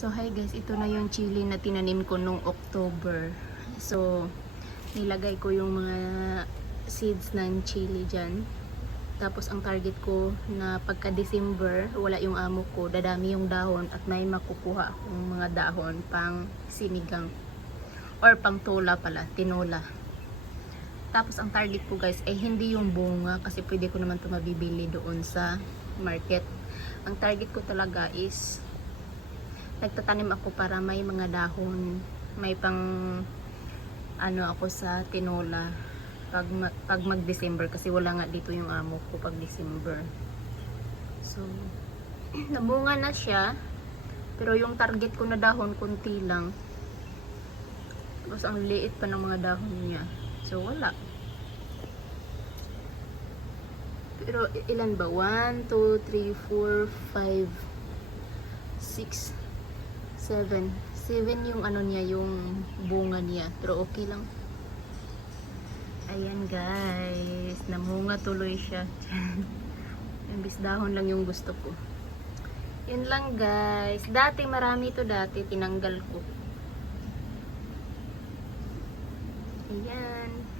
So hi guys, ito na yung chili na tinanim ko nung October. So nilagay ko yung mga seeds ng chili dyan. Tapos ang target ko na pagka December, wala yung amo ko, dadami yung dahon at may makukuha akong mga dahon pang sinigang. Or pang tola pala, tinola. Tapos ang target ko guys ay hindi yung bunga kasi pwede ko naman ito mabibili doon sa market. Ang target ko talaga is nagtatanim ako para may mga dahon, may pang ano ako sa tinola pag, pag mag-December kasi wala nga dito yung amo ko pag December. So, namunga na siya pero yung target ko na dahon kunti lang. Tapos ang liit pa ng mga dahon niya. So, wala. Pero ilan ba? 1, 2, 3, 4, 5, 6, 7. 7 yung ano niya, yung bunga niya. Pero okay lang. Ayan guys, namunga tuloy siya. Imbis dahon lang yung gusto ko. Yun lang guys. Dati marami to dati, tinanggal ko. Ayan.